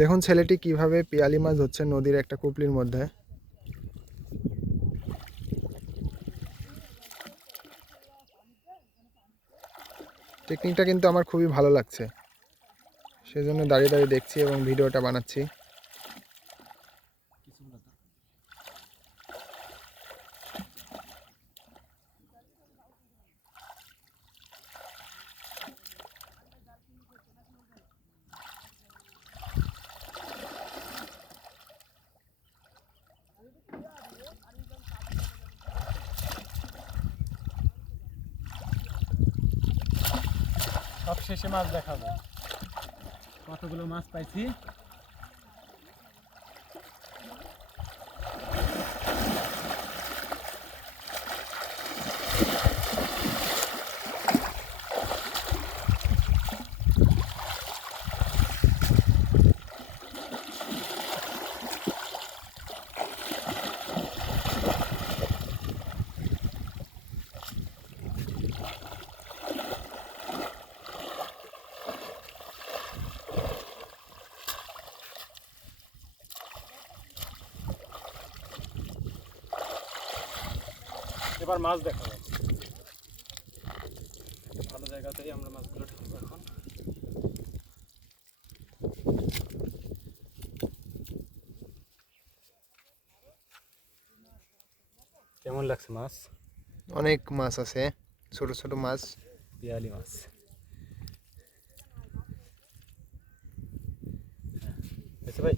দেখুন ছেলেটি কিভাবে পিয়ালি মাছ হচ্ছে নদীর একটা কুপলির মধ্যে টেকনিকটা কিন্তু আমার খুবই ভালো লাগছে সেজন্য দাঁড়িয়ে দাঁড়িয়ে দেখছি এবং ভিডিওটা বানাচ্ছি সব শেষে মাছ দেখাবো কতগুলো মাছ পাইছি एबार মাছ দেখা যাচ্ছে আমরা জায়গা তো আমরা মাছগুলো ধরব এখন কেমন লক্ষ মাছ অনেক মাছ আছে ছোট ছোট মাছ বিয়ালি মাছ আচ্ছা ভাই